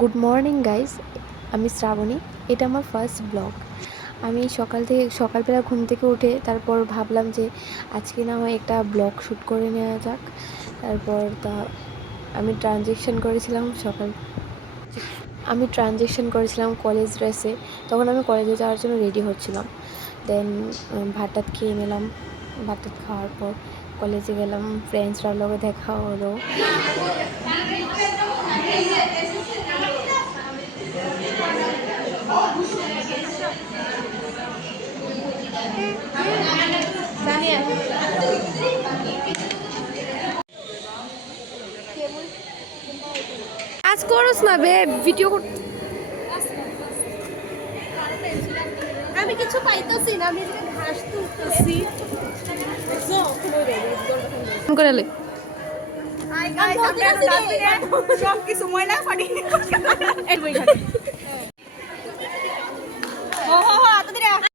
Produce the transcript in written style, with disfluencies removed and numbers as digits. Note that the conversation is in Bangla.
গুড মর্নিং গাইস, আমি শ্রাবণী। এটা আমার ফার্স্ট ব্লগ। আমি সকালবেলা ঘুম থেকে উঠে তারপর ভাবলাম যে আজকে না হয় একটা ব্লগ শ্যুট করে নেওয়া যাক। তারপর আমি ট্রানজেকশন করেছিলাম কলেজ ড্রেসে। তখন আমি কলেজে যাওয়ার জন্য রেডি হচ্ছিলাম। দেন ভাত খেয়ে নিলাম। ভাত খাওয়ার পর কলেজে গেলাম, ফ্রেন্ডসরার লগে দেখা হলো। কাজ করস না বে, ভিডিও আমি কিছু পাইতেছি না, আমি ঘাস তুলতেছি। করে লে। সব কিছু ময়লা পানি